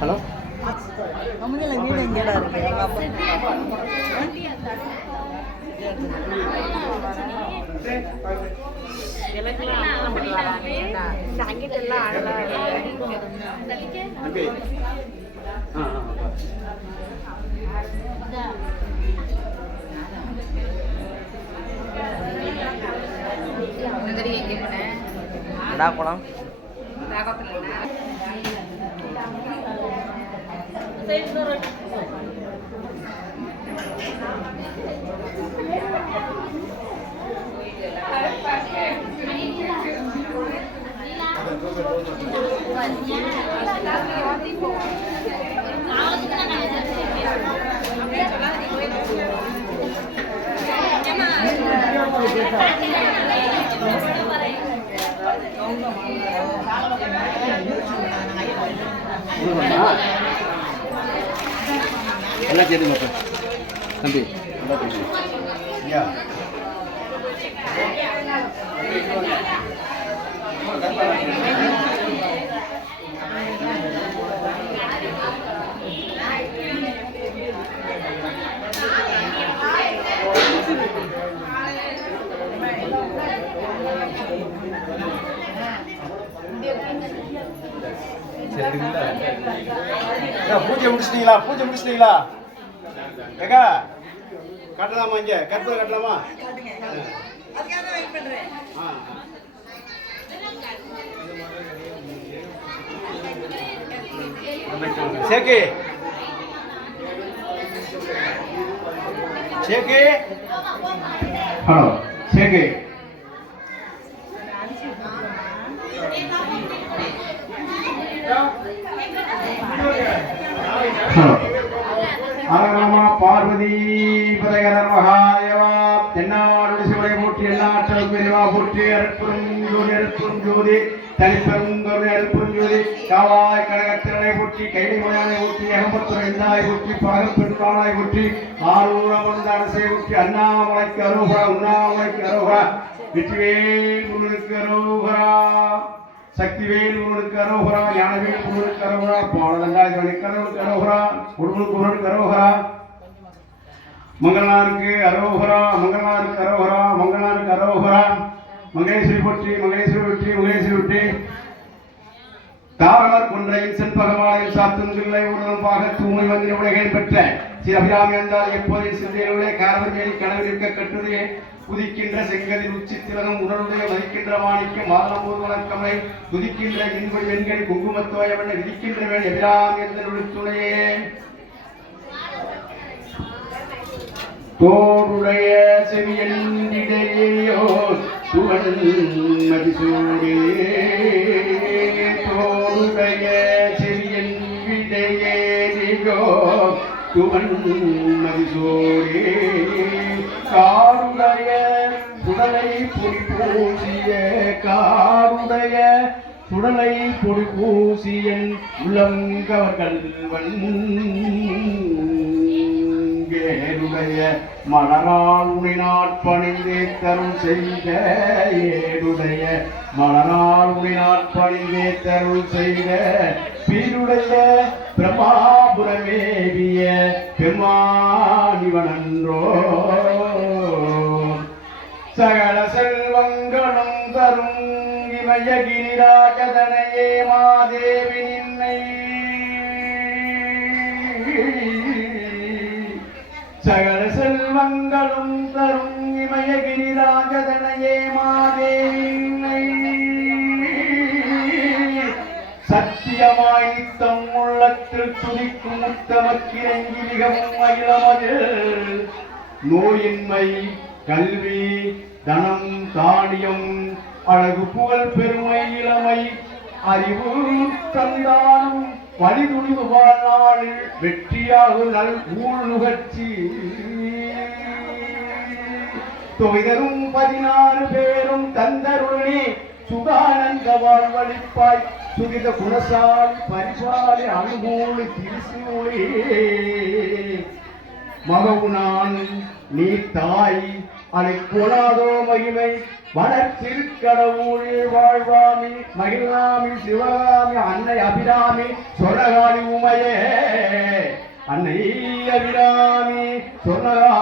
Hello? அவங்கள வீடு இருக்கு எங்க அப்பா ஆ குளம் விடாக்குளம் எல்லாம் கேட்டுங்க அப்ப. தம்பி நல்லா பேசு அக்கா, பூஜை முடிச்சிட்டீங்களா? பூஜை முடிச்சிட்டீங்களா? ஏக்கா கட்டலாமா இங்க? கற்பூரம் கட்டலாமா. சேக்கி சேக்கி ஹலோ சேக்கி அரங்கமா பார்வதி பதகர மகாதேவா தென்னாடு சிவனை போற்றி எல்லாற்றலும் பெரிவா போற்றி அற்புறம் ஜோதி தனிப்பெருந்தொரு அற்புறம் காவாய் கனகத்திரனை போற்றி கைலை மலையானை போற்றி அகம்பத்துறை இந்தாய் பகல் அண்ணாமலைக்கு அரோகரா உண்ணாமலைக்கு அரோகரா வெற்றிவேல் முருகனுக்கு அரோகரா சக்திவேல் முருகனுக்கு அரோகரா ஞானவேல் முருகனுக்கு அரோகரா முருகனுக்கு அரோகரா மங்களனாருக்கு அரோகரா மங்களனாருக்கு அரோகரா மங்களனாருக்கு அரோகரா மங்களேஸ்வரி போற்றி மங்களேஸ்வரி வெற்றி மங்களேஸ்வரி வெற்றி தாரமர் கொன்றையில் செண்பகமாலையில் சாத்துங்கில்லை உடனம்பாக தூமை வந்து உலகை பெற்ற ஸ்ரீ அபிராமி என்றால் எப்போதைய சிந்தையிலுள்ளே காரவர் மேல் கனவில் இருக்க கட்டுரையை குதிக்கின்ற செங்கதில் உச்சி திலகம் உடனுடைய வதிக்கின்ற மாணிக்கம் மாதம் வணக்கமை குதிக்கின்ற இன்பு எண்கள் குங்குமத்தோயவன விதிக்கின்ற வேண் எபிராமி என்ற துணையே. தோடுடைய செவியண்டிடையோ சுவன் மதிசூடே தோடுடைய செவியன் விடையேறியோ சுவன் காருடைய சுடலை பொடி பூசிய காருடைய சுடலை பொடி பூசியன் உள்ளங்கவர்கள் வன் ஏடுடைய மலரால் உனினாட் பணிந்து தருள் செய்க ஏடுடைய மலரால் உனினாட் பணிந்து தருள் செய்க. பீருடைய பிரமாபுரமேவிய பெருமானிவனன்றோ சகல செல்வங்களும் தரும் இமயகிரிராஜதனையே மாதேவினின் இமயகிரிராஜதனையே மாதேவி சத்தியமாய் தம் உள்ளத்தில் துதிக்கும் உத்தமக்கிறங்கி மிகவும் மகிழமது நோயின்மை கல்வி தனம் தானியம் அழகு புகழ் பெருமை இளமை அறிவு தந்தானும் பழிதுணிவு வாழ்நாளில் வெற்றியாகுதல் ஊழ் நுகர்ச்சி. தொய்தரும் பதினாறு பேரும் தந்தருளே சுகானந்த வாழ்வழிப்பாய் சுகித குணசால் பரிபாலி அனுகூலி திருசூலி. மகவுனான் நீ தாய் அதை கொணாதோ மகிமை. வளர்த்திருக்கடவுள் வாழ்வாமி மகிழாமி சிவகாமி அன்னை அபிராமி சொரகாளி உமையே. அன்னை அபிராமி சொன்னதா